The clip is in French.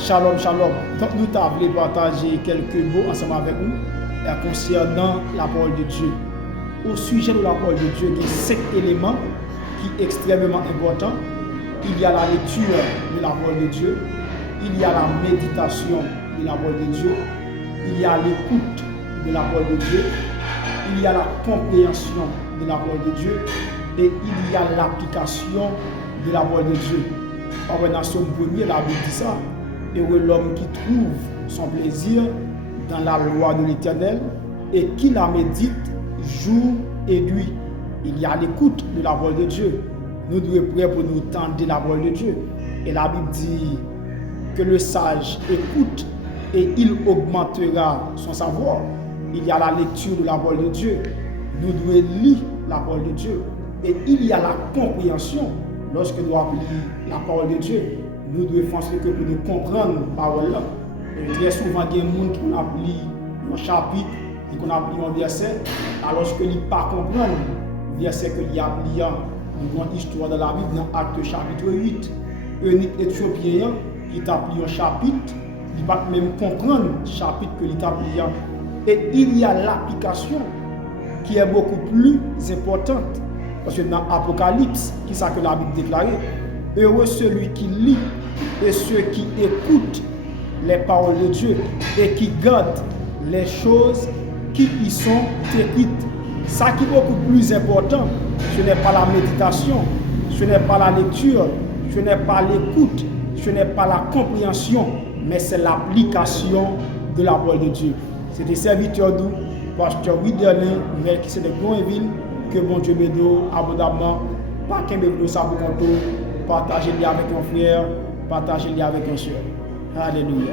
Shalom, shalom. Donc nous t'avons partagé quelques mots ensemble avec nous concernant la parole de Dieu. Au sujet de la parole de Dieu, il y a 5 éléments qui sont extrêmement importants. Il y a la lecture de la parole de Dieu, il y a la méditation de la parole de Dieu, il y a l'écoute de la parole de Dieu, il y a la compréhension de la parole de Dieu et il y a l'application de la parole de Dieu. En Nation 1er, la Bible dit ça. Heureux l'homme qui trouve son plaisir dans la loi de l'Éternel et qui la médite jour et nuit. Il y a l'écoute de la parole de Dieu. Nous devons être prêts pour nous tendre la parole de Dieu. Et la Bible dit que le sage écoute et il augmentera son savoir. Il y a la lecture de la parole de Dieu. Nous devons lire la parole de Dieu. Et il y a la compréhension. Lorsque nous avons lu la parole de Dieu, nous devons faire ce que pour nous comprendre la parole. Et très souvent, il y a des gens qui ont lu un chapitre, qui ont lu un verset, alors qu'ils ne pas comprendre le verset que il a lu dans l'histoire de la Bible, dans Actes chapitre 8. Eunuque éthiopien qui a lu un chapitre, il ne va même comprendre le chapitre que il a lu. Et il y a l'application qui est beaucoup plus importante. Parce que dans l'Apocalypse, qui ça que la Bible déclare, heureux celui qui lit et ceux qui écoutent les paroles de Dieu et qui gardent les choses qui y sont écrites. Ça qui est beaucoup plus important, ce n'est pas la méditation, ce n'est pas la lecture, ce n'est pas l'écoute, ce n'est pas la compréhension, mais c'est l'application de la parole de Dieu. C'était serviteur doux, pasteur Widerlin, Melchisedec Gonville. Que bon Dieu m'aide abondamment. Pas qu'un peu ça pour compter. Partagez-le avec un frère, partagez-le avec un soeur. Alléluia.